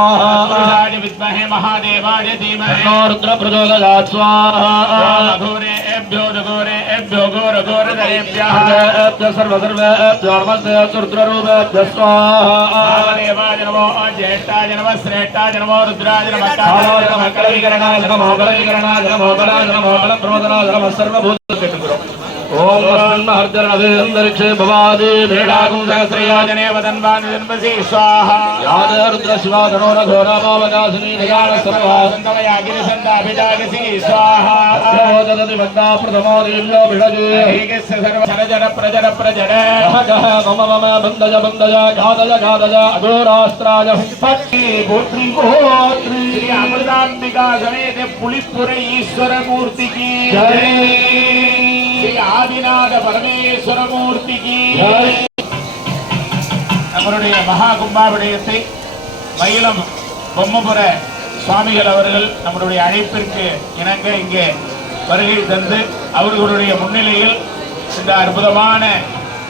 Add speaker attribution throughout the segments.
Speaker 1: पुरुषाय विद्महे महादेवाय धीमहि
Speaker 2: तन्नो रुद्र प्रचोदयात् स्वाहा
Speaker 1: घोरेभ्यो घोरेभ्यो घोर घोरधरेभ्यः
Speaker 2: सर्वेभ्यः सर्व सर्वेभ्यो नमस्ते रुद्ररूपेभ्यः स्वाहा
Speaker 1: महादेवाय नमो ज्येष्ठाय नमः श्रेष्ठाय नमो रुद्राय नमः
Speaker 2: कालाय नमः कलविकरणाय नमः कलविकरणाय नमः कलाय नमः कलप्रमोदनाय नमः सर्वभूतकेतुगुरु ॐ अस्मिन्नहर्जरवेन्दरिक्षे भवादि भेडाकुं सहस्रया
Speaker 1: जने वदन्वान् जन्मसि स्वाहा
Speaker 2: याद रुद्र शिवा धनो न घोरा पावकासिनी दयाल सर्वा
Speaker 1: सन्तमया गिरिसन्दाभिजागसि स्वाहा
Speaker 2: दति भक्ता प्रथमो देव्यो भिडजे ैकस्य
Speaker 1: सर्व सरजर प्रजर प्रजर
Speaker 2: कह कह मम मम बन्दज बन्दज घातज घातज अघोरास्त्राय हुम्पट्टि गोत्री गोत्री
Speaker 1: श्री अमृतांबिका समेत पुलिपुर ईश्वर मूर्ति की
Speaker 2: जय
Speaker 1: श्री ஆதிநாத பரமேஸ்வர மூர்த்தி கி.
Speaker 2: जय
Speaker 1: நம்மளுடைய மகா கும்பாபிடயத்தை மயிலம் பொம்மபுர சுவாமிகள் அவர்கள் நம்மளுடைய அழைப்பிற்கு இணங்க இங்கே வருகை தந்து அவர்களுடைய முன்னிலையில் இந்த அற்புதமான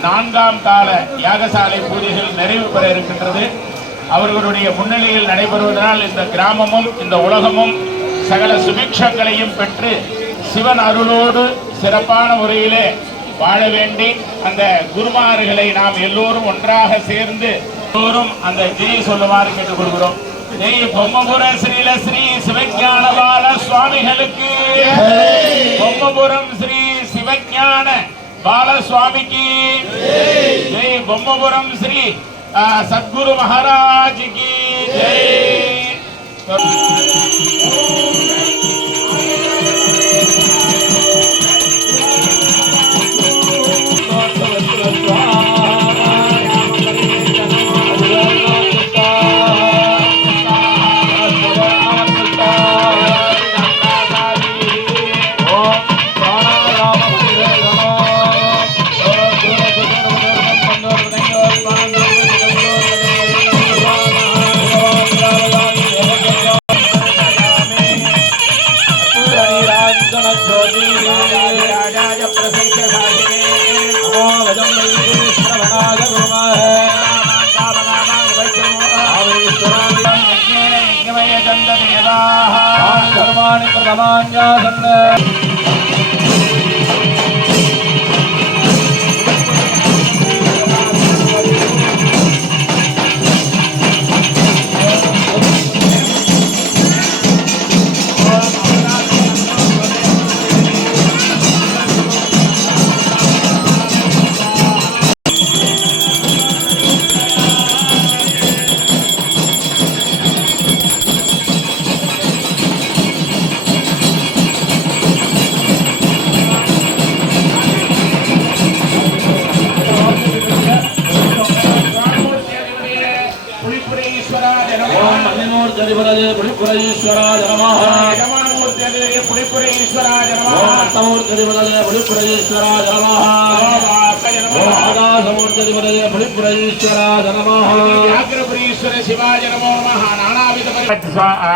Speaker 1: நான்காம் கால யாகசாலை பூஜைகள் நிறைவு பெற இருக்கின்றது. அவர்களுடைய முன்னிலையில் நடைபெறுவதனால் இந்த கிராமமும் இந்த உலகமும் சகல சுபிக்ஷங்களையும் பெற்று சிவன் அருளோடு சிறப்பான முறையிலே வாழ வேண்டி அந்த குருமார்களை நாம் எல்லோரும் ஒன்றாக சேர்ந்து எல்லோரும் அந்த ஜெய் சொல்லுமாறு கேட்டுக்கொள்கிறோம். ஜெய் பொம்மபுர ஸ்ரீல ஸ்ரீ சிவஞான பால சுவாமிகளுக்கு பொம்மபுரம் ஸ்ரீ சிவஞான பால சுவாமிக்கு ஜெய் பொம்மபுரம் ஸ்ரீ சத்குரு மகாராஜ் கி ஜெய். రమాన్యాసన్న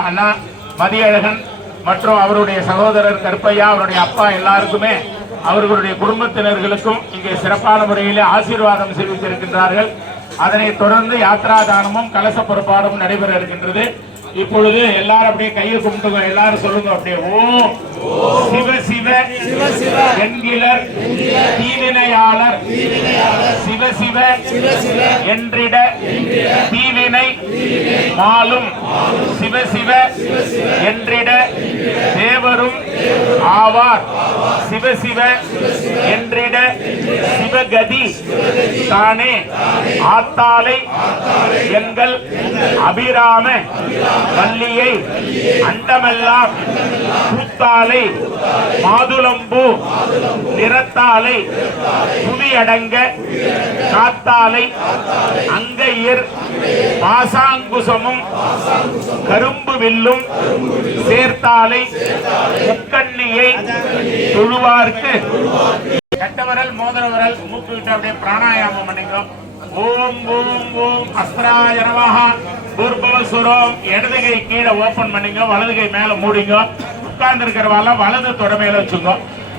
Speaker 1: அண்ணா மதியழகன் மற்றும் அவருடைய சகோதரர் கருப்பையா அவருடைய அப்பா எல்லாருக்குமே அவர்களுடைய குடும்பத்தினர்களுக்கும் இங்கே சிறப்பான முறையிலே ஆசீர்வாதம் செய்வித்திருக்கின்றார்கள் அதனைத் தொடர்ந்து யாத்ரா தானமும் கலச பொறுப்பாடும் நடைபெற இருக்கின்றது. இப்பொழுது எல்லாரும் அப்படியே கையை கும்பிட்டுங்க எல்லாரும் சொல்லுங்க அப்படியே. ஓம். சிவ சிவ. என்கிலர். தீவினையாளர். சிவ சிவ. என்றிட. தீவினை. மாலும். சிவ சிவ. என்றிட. தேவரும் ஆவார். சிவ சிவ என்றிட சிவகதி தானே. ஆத்தாலை எங்கள் அபிராம வள்ளியை அண்டமெல்லாம் கூத்தாலை மாதுளம்பூ நிறத்தாலை புவியடங்க காத்தாலை அங்கையர் மாசாங்குசமும் கரும்பு வில்லும் சேர்த்தாலை முக்கண்ணியை தொழுவார்க்கு. கட்டவரல் மோதரவரல் மூக்கு விட்டு அப்படியே பிராணாயாமம் பண்ணிக்கிறோம். ஓம் ஓம் ஓம் அஸ்திராய நமஹ. பூர்பவசுரம் இடது கை கீழே ஓபன் பண்ணிங்க வலது கை மேல மூடிங்க உட்கார்ந்து இருக்கிறவால வலது தொடமையில வச்சுங்க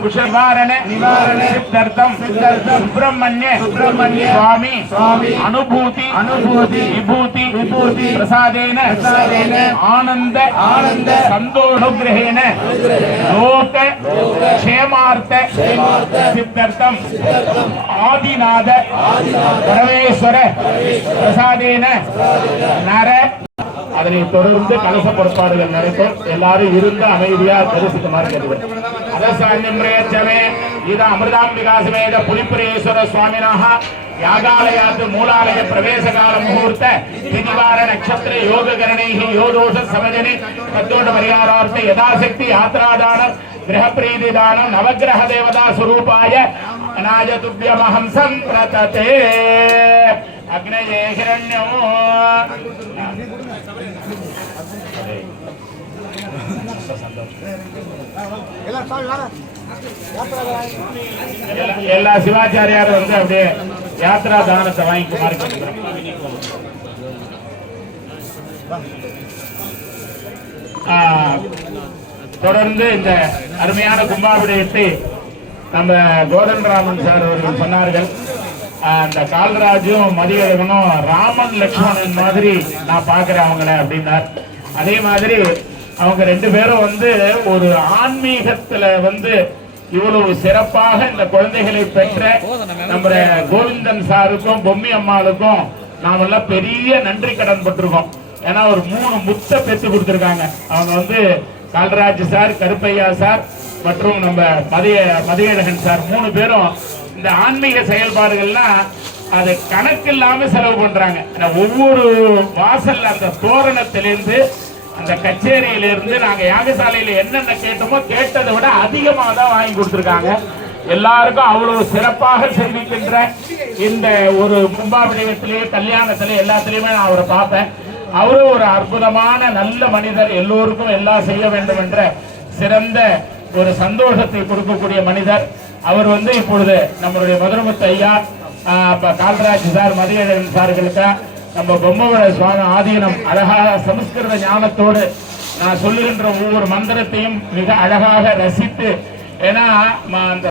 Speaker 1: పుషవారణ సిద్ధార్థం సుబ్రహ్మణ్య సుబ్రహ్మణ్య స్వామి స్వామి అనుభూతి అనుభూతి విభూతి విభూతి ప్రసాదేన ప్రసాదేన ఆనంద ఆనంద సంతోషగ్రహేణ లోక క్షేమార్థ సిద్ధార్థం ఆదినాథ పరమేశ్వర ప్రసాదేన నర அதனை தொடர்ந்து கலச பொறுப்பாடுகள் நடக்கும் எல்லாரும் இருந்து அமைதியா தரிசிக்குமாறு கேட்டுக்கிறேன் امر پوریپریشور یاگالیات مولا کا سمجھنے پریہارا یقیکتی یا گرہ نو گرہ دیکھتا سو روپیہ எல்லா- சிவாச்சாரியாரும் வந்து அப்படியே யாத்ரா தானத்தை வாங்கிக்குமாறு கேட்டுக்கிறோம் தொடர்ந்து இந்த அருமையான கும்பாபிடையத்தை நம்ம கோதண்டராமன் சார் அவர்கள் சொன்னார்கள். அந்த கால்ராஜும் மதியழகனும் ராமன் லட்சுமணன் மாதிரி நான் பார்க்கிறேன் அவங்கள அப்படின்னார். அதே மாதிரி அவங்க ரெண்டு பேரும் வந்து ஒரு ஆன்மீகத்துல வந்து இவ்வளவு சிறப்பாக இந்த குழந்தைகளை பெற்ற நம்ம கோவிந்தன் சாருக்கும் பொம்மி அம்மாளுக்கும் நாமெல்லாம் பெரிய நன்றி கடன் பட்டிருக்கோம். ஏன்னா ஒரு மூணு முத்தை பெற்று கொடுத்துருக்காங்க. அவங்க வந்து கால்ராஜ் சார் கருப்பையா சார் மற்றும் நம்ம மதிய மதியழகன் சார் மூணு பேரும் இந்த ஆன்மீக செயல்பாடுகள்லாம் அது கணக்கு இல்லாம செலவு பண்றாங்க. ஒவ்வொரு வாசல்ல அந்த தோரணத்திலிருந்து அந்த கச்சேரியிலிருந்து நாங்க யாகசாலையில என்னென்ன கேட்டோமோ கேட்டதை விட அதிகமாக தான் வாங்கி கொடுத்துருக்காங்க. எல்லாருக்கும் அவ்வளவு சிறப்பாக செல்விக்கின்ற இந்த ஒரு கும்பாபிஷேகத்திலேயே கல்யாணத்திலே எல்லாத்திலையுமே நான் அவரை பார்ப்பேன். அவரும் ஒரு அற்புதமான நல்ல மனிதர். எல்லோருக்கும் எல்லாம் செய்ய வேண்டும் என்ற சிறந்த ஒரு சந்தோஷத்தை கொடுக்கக்கூடிய மனிதர். அவர் வந்து இப்பொழுது நம்மளுடைய மதுரமுத்து ஐயா கால்ராஜ் சார் மதியழகன் சார்களுக்கு நம்ம பொம்மவர சுவாமி ஆதீனம் அழகாக சமஸ்கிருத ஞானத்தோடு நான் சொல்லுகின்ற ஒவ்வொரு மந்திரத்தையும் மிக அழகாக ரசித்து ஏன்னா அந்த